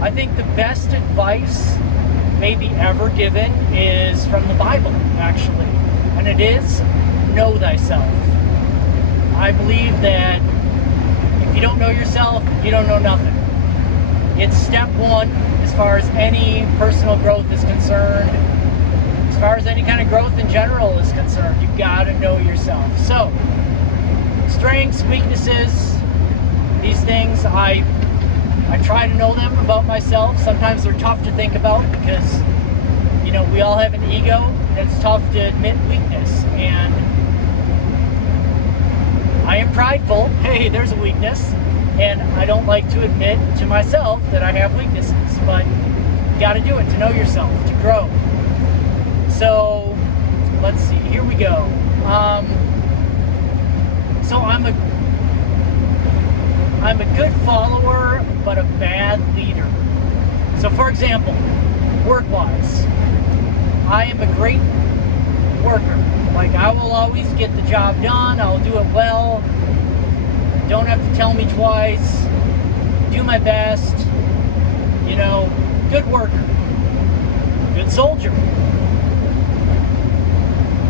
I think the best advice maybe ever given is from the Bible, actually. And it is, know thyself. I believe that if you don't know yourself, you don't know nothing. It's step one as far as any personal growth is concerned. As far as any kind of growth in general is concerned, you've got to know yourself. So, strengths, weaknesses, these things, I try to know them about myself. Sometimes they're tough to think about because, you know, we all have an ego, and it's tough to admit weakness. And I am prideful. Hey, there's a weakness. And I don't like to admit to myself that I have weaknesses. But you got to do it to know yourself, to grow. So, let's see. Here we go. So I'm a good follower, but a bad leader. So for example, work-wise, I am a great worker. Like, I will always get the job done, I'll do it well, don't have to tell me twice, do my best, you know, good worker, good soldier.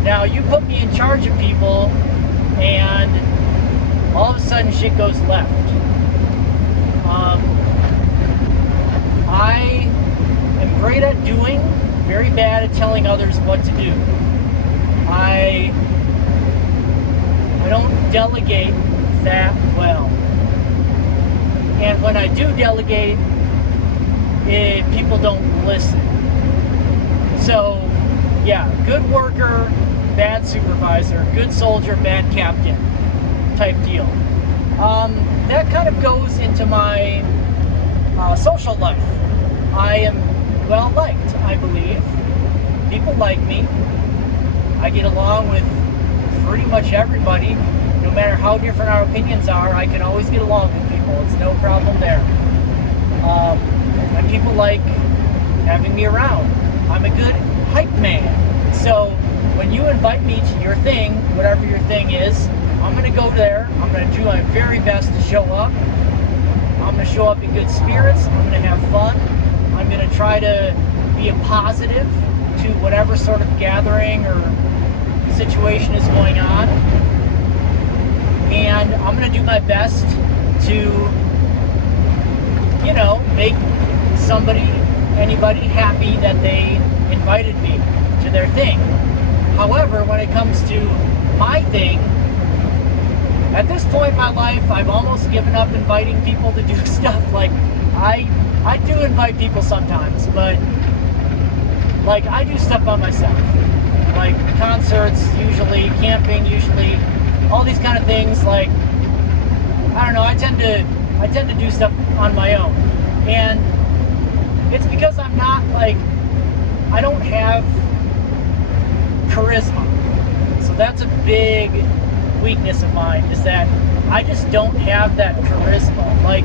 Now, you put me in charge of people, and all of a sudden shit goes left. I am great at doing, very bad at telling others what to do. I don't delegate that well. And when I do delegate, people don't listen. So, yeah, good worker, bad supervisor, good soldier, bad captain type deal. That kind of goes into my social life. I am well liked, I believe. People like me. I get along with pretty much everybody. No matter how different our opinions are, I can always get along with people. It's no problem there. And people like having me around. I'm a good hype man. So when you invite me to your thing, whatever your thing is, I'm going to go there. I'm going to do my very best to show up. I'm going to show up in good spirits. I'm going to have fun. I'm going to try to be a positive to whatever sort of gathering or situation is going on. And I'm going to do my best to, you know, make anybody happy that they invited me to their thing. However, when it comes to my thing, at this point in my life, I've almost given up inviting people to do stuff. Like, I do invite people sometimes, but like, I do stuff by myself. Like concerts, usually, camping, usually, all these kind of things. Like, I don't know, I tend to do stuff on my own. And it's because I'm not, like, I don't have charisma. So that's a big weakness of mine, is that I just don't have that charisma. Like,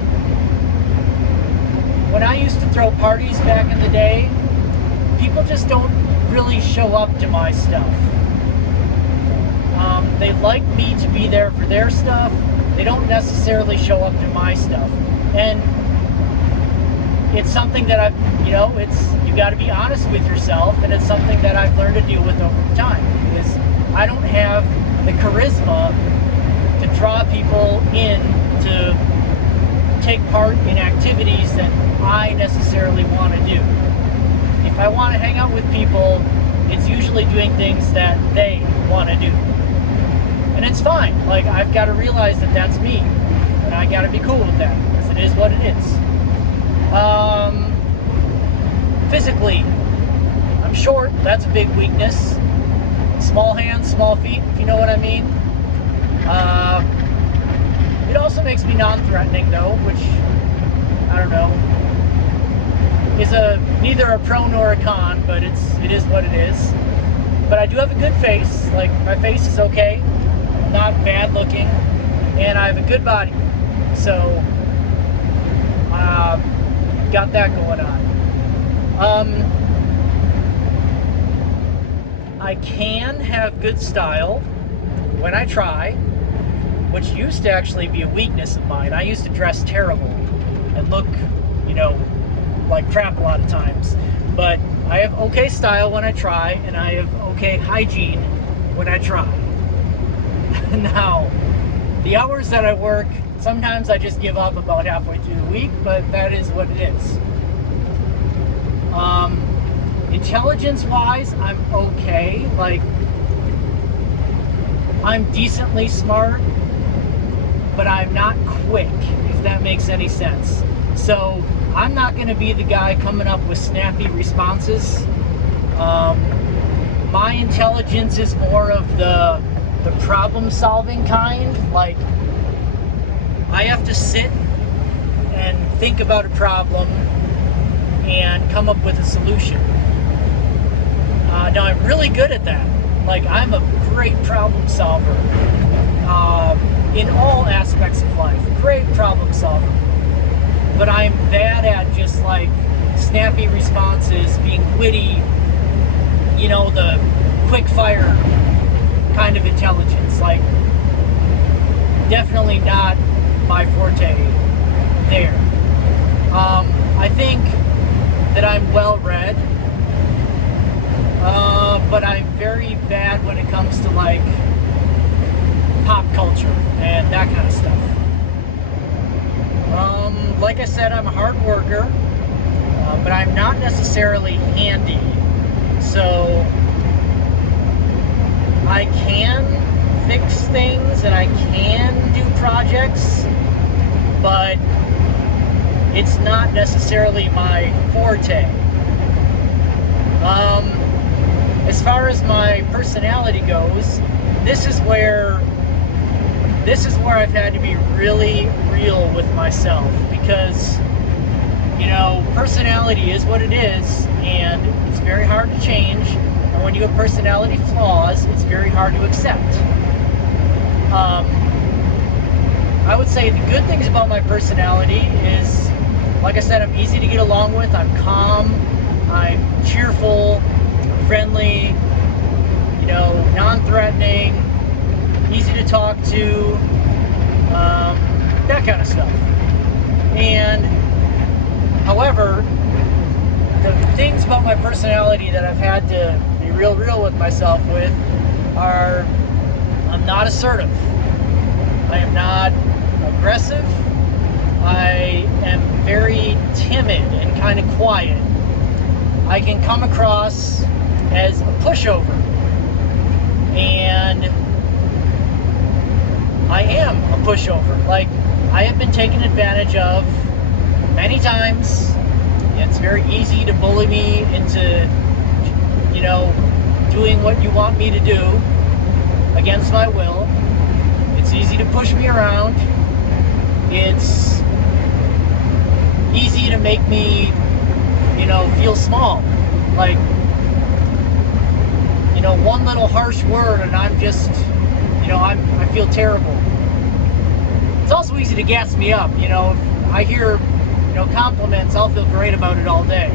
when I used to throw parties back in the day, people just don't really show up to my stuff. They like me to be there for their stuff. They don't necessarily show up to my stuff. And it's something that you got to be honest with yourself, and it's something that I've learned to deal with over time, is I don't have the charisma to draw people in to take part in activities that I necessarily want to do. If I want to hang out with people, it's usually doing things that they want to do. And it's fine. Like, I've got to realize that that's me, and I got to be cool with that, because it is what it is. Physically, I'm short. That's a big weakness. Small hands, small feet, if you know what I mean. It also makes me non-threatening, though, which, I don't know, is neither a pro nor a con, but it is what it is. But I do have a good face. Like, my face is okay. I'm not bad looking, and I have a good body. So, got that going on. I can have good style when I try, which used to actually be a weakness of mine. I used to dress terrible and look, like crap a lot of times. But I have okay style when I try, and I have okay hygiene when I try. Now, the hours that I work, sometimes I just give up about halfway through the week, but that is what it is. Intelligence-wise, I'm okay. Like, I'm decently smart, but I'm not quick, if that makes any sense. So I'm not going to be the guy coming up with snappy responses. My intelligence is more of the problem-solving kind. Like, I have to sit and think about a problem and come up with a solution. Now, I'm really good at that. Like, I'm a great problem solver in all aspects of life. Great problem solver. But I'm bad at just like snappy responses, being witty, you know, the quick fire kind of intelligence. Like, definitely not my forte there. I think that I'm well read, but I'm very bad when it comes to like pop culture and that kind of stuff. Like I said, I'm a hard worker, but I'm not necessarily handy. So I can fix things and I can do projects, but it's not necessarily my forte. As far as my personality goes, this is where I've had to be really real with myself, because, you know, personality is what it is, and it's very hard to change. And when you have personality flaws, it's very hard to accept. I would say the good things about my personality is, like I said, I'm easy to get along with. I'm calm, I'm cheerful, friendly, you know, non-threatening, easy to talk to, that kind of stuff. And however, the things about my personality that I've had to be real with myself with are, I'm not assertive, I am not aggressive, I am very timid and kind of quiet. I can come across as a pushover, and I am a pushover. Like, I have been taken advantage of many times. It's very easy to bully me into, you know, doing what you want me to do against my will. It's easy to push me around. It's easy to make me, you know, feel small. Like, you know, one little harsh word and I'm just, you know, I feel terrible. It's also easy to gas me up. You know, if I hear, you know, compliments, I'll feel great about it all day.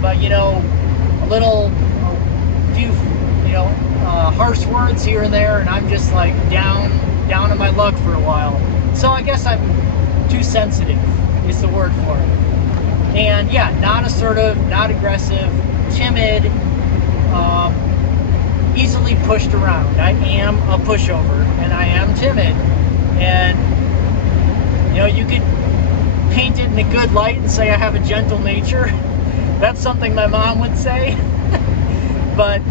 But, you know, a few, you know, harsh words here and there, and I'm just like down on my luck for a while. So I guess I'm too sensitive is the word for it. And yeah, not assertive, not aggressive, timid, easily pushed around. I am a pushover, and I am timid. And, you know, you could paint it in a good light and say I have a gentle nature. That's something my mom would say. But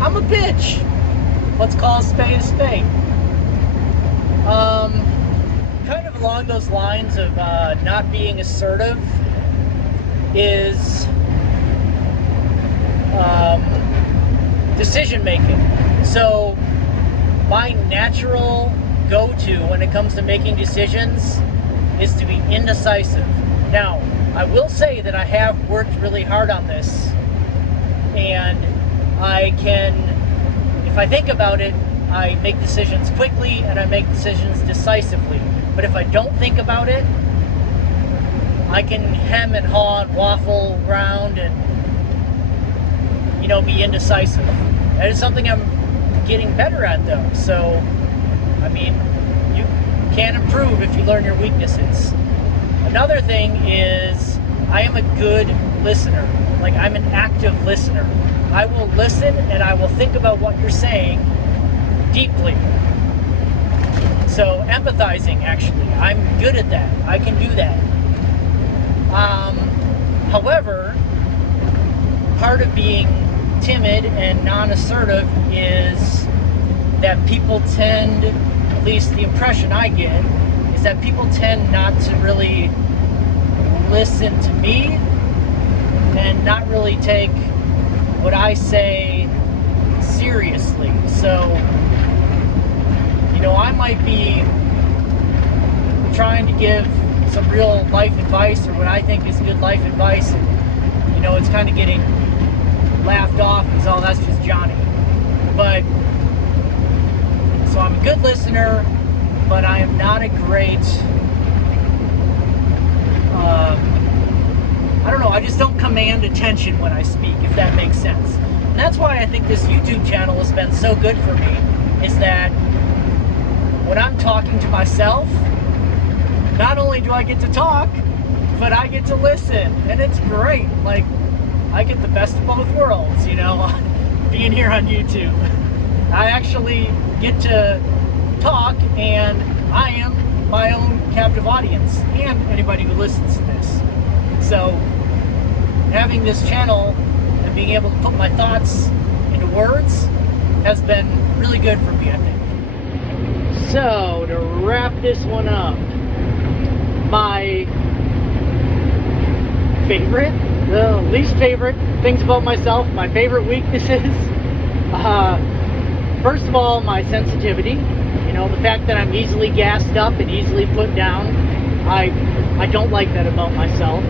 I'm a bitch. Let's call a spade a spade. Kind of along those lines of not being assertive is decision making. So my natural go-to when it comes to making decisions is to be indecisive. Now, I will say that I have worked really hard on this, and I can, if I think about it, I make decisions quickly and I make decisions decisively. But if I don't think about it, I can hem and haw and waffle around and, you know, be indecisive. That is something I'm getting better at, though. So, I mean, you can improve if you learn your weaknesses. Another thing is I am a good listener. Like, I'm an active listener. I will listen and I will think about what you're saying deeply. So empathizing, actually, I'm good at that. I can do that. However, part of being timid and non-assertive is that people tend, at least the impression I get, is that people tend not to really listen to me and not really take what I say seriously. So, you know, I might be trying to give some real life advice, or what I think is good life advice, and, you know, it's kind of getting laughed off as, oh, that's just Johnny. But, so I'm a good listener, but I am not a great, I don't know, I just don't command attention when I speak, if that makes sense. And that's why I think this YouTube channel has been so good for me, is that when I'm talking to myself, not only do I get to talk, but I get to listen, and it's great. Like, I get the best of both worlds, you know, being here on YouTube. I actually get to talk, and I am my own captive audience, and anybody who listens to this. So, having this channel and being able to put my thoughts into words has been really good for me, I think. So, to wrap this one up, my favorite, least favorite things about myself, my favorite weaknesses. First of all, my sensitivity. You know, the fact that I'm easily gassed up and easily put down. I don't like that about myself.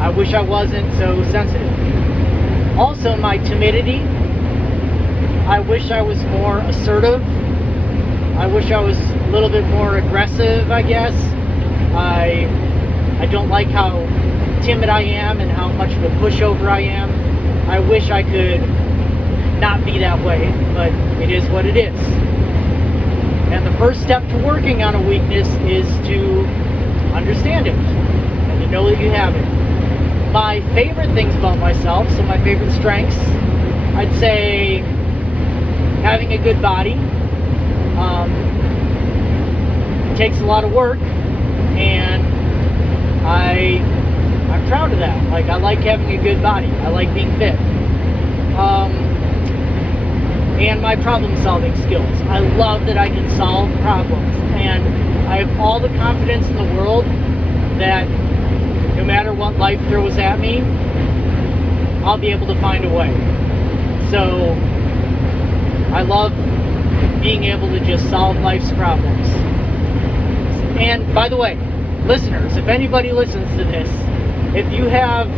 I wish I wasn't so sensitive. Also, my timidity. I wish I was more assertive. I wish I was a little bit more aggressive, I guess. I don't like how timid I am and how much of a pushover I am. I wish I could not be that way, but it is what it is. And the first step to working on a weakness is to understand it and to know that you have it. My favorite things about myself, so my favorite strengths, I'd say having a good body. It takes a lot of work, and I'm proud of that. Like, I like having a good body. I like being fit. And my problem-solving skills. I love that I can solve problems, and I have all the confidence in the world that no matter what life throws at me, I'll be able to find a way. So, I love being able to just solve life's problems. And by the way, listeners, if anybody listens to this, if you have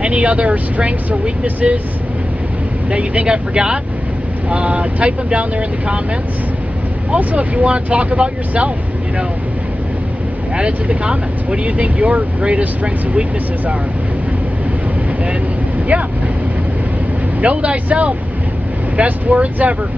any other strengths or weaknesses that you think I forgot, type them down there in the comments. Also, if you want to talk about yourself, you know, add it to the comments. What do you think your greatest strengths and weaknesses are? And yeah, know thyself. Best words ever.